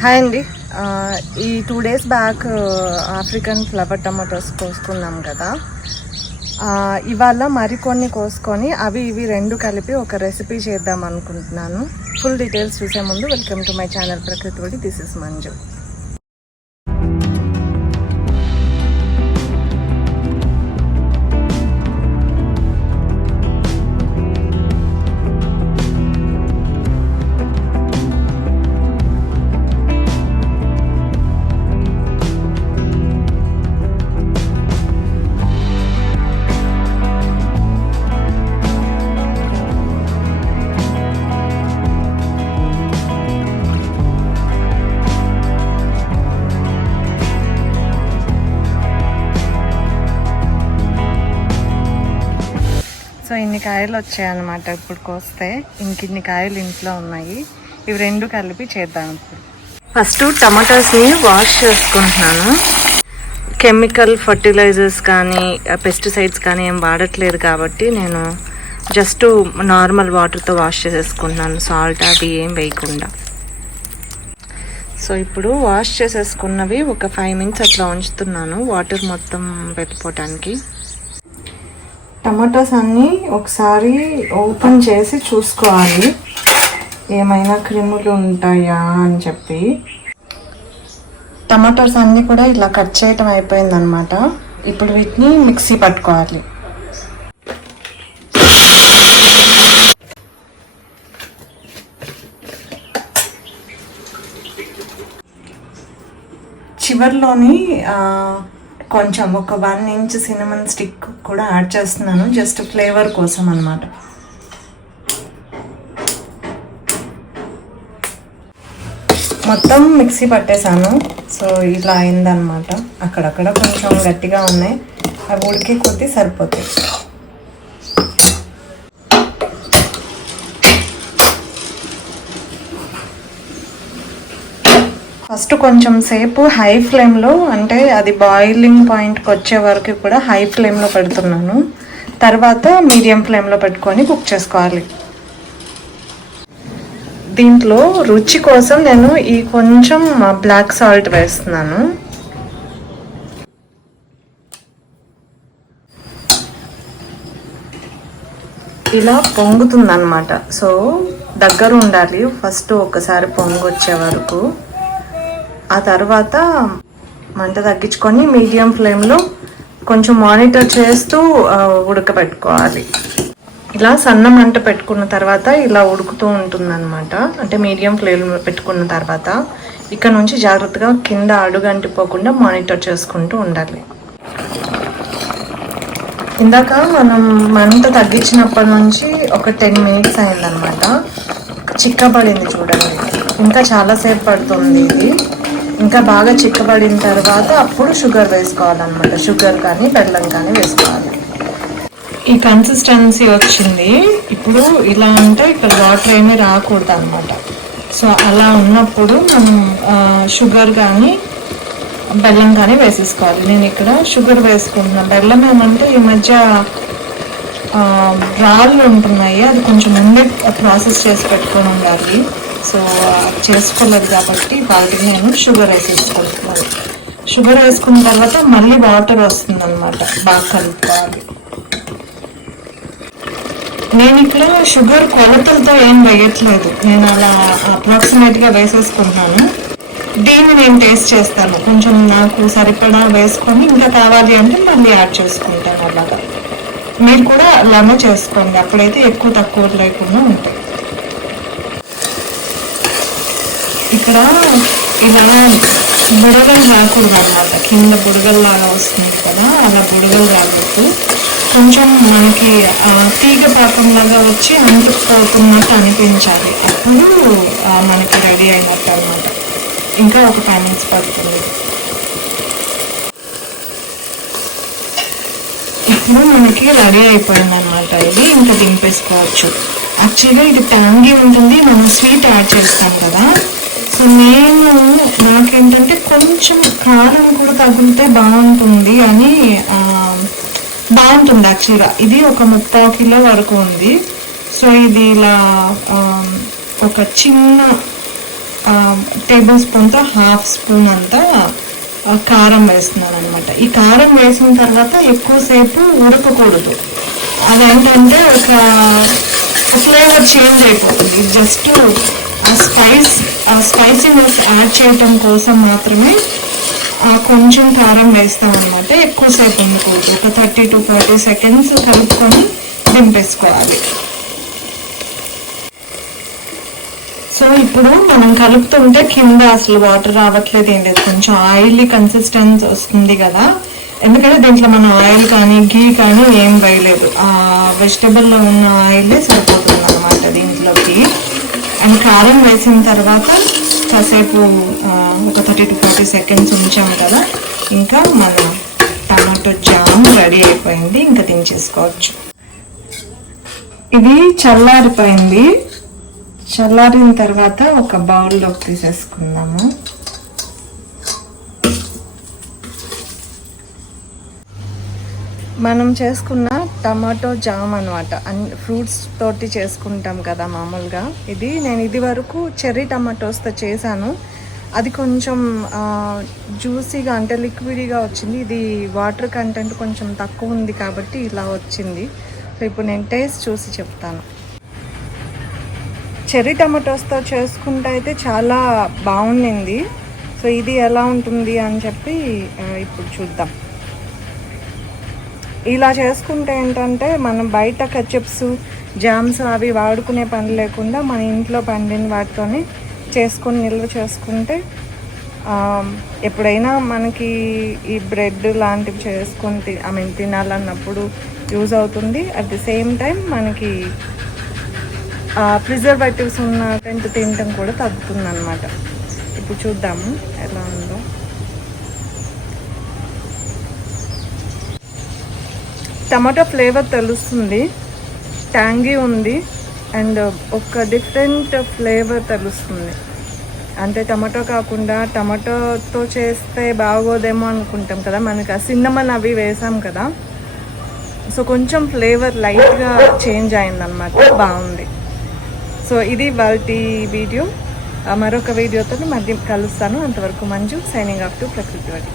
Hi అండి. ఈ two days back African flower tomatoes కోసుకున్నాం కదా. ఇవాళ మరికొన్ని కోసుకొని అవి ఇవి రెండు కలిపి ఒక రెసిపీ చేద్దాం అనుకుంటున్నాను. ఫుల్ డీటెయిల్స్ చూసే ముందు welcome to my channel Prakruthi this is Manju. ఇన్ని కాయలు వచ్చాయన్నమాట ఇప్పుడు కోస్తే. ఇంకిన్ని కాయలు ఇంట్లో ఉన్నాయి. ఇవి రెండు కలిపి చేద్దాం ఇప్పుడు. ఫస్ట్ టమాటోస్ని వాష్ చేసుకుంటున్నాను. కెమికల్ ఫర్టిలైజర్స్ కానీ పెస్టిసైడ్స్ కానీ ఏం వాడట్లేదు కాబట్టి నేను జస్ట్ నార్మల్ వాటర్తో వాష్ చేసేసుకుంటున్నాను. సాల్ట్ అవి ఏం వేయకుండా. సో ఇప్పుడు వాష్ చేసేసుకున్నవి ఒక ఫైవ్ మినిట్స్ అట్లా ఉంచుతున్నాను. వాటర్ మొత్తం వెళ్ళిపోవటానికి. టమాటోస్ అన్నీ ఒకసారి ఓపెన్ చేసి చూసుకోవాలి. ఏమైనా క్రిములు ఉంటాయా అని చెప్పి. టమాటోస్ అన్నీ కూడా ఇలా కట్ చేయటం అయిపోయిందనమాట ఇప్పుడు వీటిని మిక్సీ పట్టుకోవాలి. చివర్లోని కొంచెం ఒక వన్ ఇంచ్ సినిమన్ స్టిక్ కూడా యాడ్ చేస్తున్నాను జస్ట్ ఫ్లేవర్ కోసం అనమాట మొత్తం మిక్సీ పట్టేశాను. సో ఇలా అయిందనమాట అక్కడక్కడ కొంచెం గట్టిగా ఉన్నాయి. అవి ఉడికే కొద్దీ సరిపోతాయి. ఫస్ట్ కొంచెం సేపు హై ఫ్లేమ్లో అంటే అది బాయిలింగ్ పాయింట్కి వచ్చే వరకు కూడా హై ఫ్లేమ్లో పెడుతున్నాను. తర్వాత మీడియం ఫ్లేమ్లో పెట్టుకొని కుక్ చేసుకోవాలి. దీంట్లో రుచి కోసం నేను ఈ కొంచెం బ్లాక్ సాల్ట్ వేస్తున్నాను. ఇలా పొంగుతుందనమాట సో దగ్గర ఉండాలి ఫస్ట్ ఒకసారి పొంగు వచ్చే వరకు. ఆ తర్వాత మంట తగ్గించుకొని మీడియం ఫ్లేమ్లో కొంచెం మానిటర్ చేస్తూ ఉడకబెట్టుకోవాలి. ఇలా సన్న మంట పెట్టుకున్న తర్వాత ఇలా ఉడుకుతూ ఉంటుందన్నమాట. అంటే మీడియం ఫ్లేమ్లో పెట్టుకున్న తర్వాత ఇక్కడ నుంచి జాగ్రత్తగా కింద అడుగంటిపోకుండా మానిటర్ చేసుకుంటూ ఉండాలి. ఇందాక మనం మంట తగ్గించినప్పటి నుంచి ఒక టెన్ మినిట్స్ అయిందనమాట చిక్కబడింది చూడండి. ఇంకా చాలాసేపు పడుతుంది ఇది. ఇంకా బాగా చిక్కబడిన తర్వాత అప్పుడు షుగర్ వేసుకోవాలన్నమాట. షుగర్ కానీ బెల్లం కానీ వేసుకోవాలి. ఈ కన్సిస్టెన్సీ వచ్చింది. ఇప్పుడు ఇలా అంటే ఇక్కడ వాటర్ ఏమీ రాకూడదు అనమాట సో అలా ఉన్నప్పుడు మనం షుగర్ కానీ బెల్లం కానీ వేసేసుకోవాలి. నేను ఇక్కడ షుగర్ వేసుకుంటున్నాను బెల్లం ఏమంటే ఈ మధ్య రాళ్ళు ఉంటున్నాయి. అది కొంచెం ముందే ప్రాసెస్ చేసి పెట్టుకొని ఉండాలి. సో అది చేసుకోలేదు కాబట్టి వాటికి నేను షుగర్ వేసేసుకుంటున్నాను షుగర్ వేసుకున్న తర్వాత మళ్ళీ వాటర్ వస్తుంది అనమాట బాగా కలుపుకోవాలి. నేను ఇక్కడ షుగర్ కొలతలతో ఏం వేయట్లేదు. నేను అలా అప్రాక్సిమేట్గా వేసేసుకుంటున్నాను. దీన్ని నేను టేస్ట్ చేస్తాను. కొంచెం నాకు సరిపడా వేసుకొని ఇంకా కావాలి అంటే మళ్ళీ యాడ్ చేసుకుంటాను అలాగా. మీరు కూడా అలానే చేసుకోండి. అప్పుడైతే ఎక్కువ తక్కువ లేకుండా ఉంటాయి. ఇక్కడ ఇలా బుడగలు రాకూడదు అనమాట కింద బుడగల్లాగా వస్తుంది కదా అలా బుడగలు రాకూడదు. కొంచెం మనకి తీగ పాకంలాగా వచ్చి అంటుకుపోతున్నట్టు అనిపించాలి. అప్పుడు మనకి రెడీ అయినట్టు అనమాట ఇంకా ఒక ఫైవ్ మినిట్స్ పడుతుంది. ఇప్పుడు మనకి రెడీ అయిపోయింది అనమాట ఇది. ఇంకా దింపేసుకోవచ్చు. యాక్చువల్గా ఇది ట్యాంగీ ఉంటుంది. మనం స్వీట్ యాడ్ చేస్తాం కదా. నేను నాకేంటంటే కొంచెం కారం కూడా తగిలితే బాగుంటుంది అని బాగుంటుంది యాక్చువల్గా ఇది ఒక ముప్పావు కిలో వరకు ఉంది. సో ఇది ఇలా ఒక చిన్న టేబుల్ స్పూన్తో హాఫ్ స్పూన్ అంతా కారం వేస్తున్నాను అనమాట ఈ కారం వేసిన తర్వాత ఎక్కువసేపు ఉడకకూడదు. అదేంటంటే ఒక ఫ్లేవర్ చేంజ్ అయిపోతుంది. జస్ట్ ఆ స్పైస్ ఆ స్పైసీనెస్ యాడ్ చేయటం కోసం మాత్రమే కొంచెం కారం వేస్తామన్నమాట. ఎక్కువసేపు ఉండకూడదు. ఒక థర్టీ టు ఫార్టీ సెకండ్స్ కలుపుకొని దింపేసుకోవాలి. సో ఇప్పుడు మనం కలుపుతుంటే కింద అసలు వాటర్ రావట్లేదు ఏంటి కొంచెం ఆయిల్ కన్సిస్టెన్స్ వస్తుంది కదా. ఎందుకంటే దీంట్లో మనం ఆయిల్ కానీ గీ కానీ ఏం వేయలేదు. ఆ వెజిటబుల్లో ఉన్న ఆయిలే సరిపోతుంది. కారం వేసిన తర్వాత కాసేపు ఒక థర్టీ టు ఫార్టీ సెకండ్స్ ఉంచాము కదా. ఇంకా మన టమాటో జామ్ రెడీ అయిపోయింది. ఇంకా దించేసుకోవచ్చు. ఇది చల్లారిపోయింది. చల్లారిన తర్వాత ఒక బౌల్లోకి తీసేసుకుందాము. మనం చేసుకున్న టమాటో జామ్ అనమాట ఫ్రూట్స్ తోటి చేసుకుంటాం కదా మామూలుగా. ఇది నేను ఇది వరకు చెర్రీ టమాటోస్తో చేశాను. అది కొంచెం జ్యూసీగా అంటే లిక్విడ్గా వచ్చింది. ఇది వాటర్ కంటెంట్ కొంచెం తక్కువ ఉంది కాబట్టి ఇలా వచ్చింది. సో ఇప్పుడు నేను టేస్ట్ చూసి చెప్తాను. చెర్రీ టమాటోస్తో చేసుకుంటే అయితే చాలా బాగుండింది. సో ఇది ఎలా ఉంటుంది అని చెప్పి ఇప్పుడు చూద్దాం. ఇలా చేసుకుంటే ఏంటంటే మనం బయట కచప్స్ జామ్స్ అవి వాడుకునే పని లేకుండా మన ఇంట్లో పండిన వాటితోనే చేసుకొని నిల్వ చేసుకుంటే ఎప్పుడైనా మనకి ఈ బ్రెడ్ లాంటివి చేసుకొని తి ఐ మీన్ తినాలన్నప్పుడు యూజ్ అవుతుంది. అట్ ది సేమ్ టైం మనకి ప్రిజర్వేటివ్స్ ఉన్న టెంట్ తినటం కూడా తగ్గుతుంది అనమాట ఇప్పుడు చూద్దాము ఎలా ఉందో. టమాటా ఫ్లేవర్ తెలుస్తుంది. ట్యాంగీ ఉంది. అండ్ ఒక డిఫరెంట్ ఫ్లేవర్ తెలుస్తుంది. అంటే టమాటో కాకుండా టమాటోతో చేస్తే బాగోదేమో అనుకుంటాం కదా. మనకి ఆ సిన్నమన్ అవి వేసాం కదా. సో కొంచెం ఫ్లేవర్ లైట్గా చేంజ్ అయిందనమాట బాగుంది. సో ఇది వాళ్ళ వీడియో. మరొక వీడియోతో మళ్ళీ కలుస్తాను. అంతవరకు మంజు సైనింగ్ ఆఫ్ టు ప్రకృతి వాడి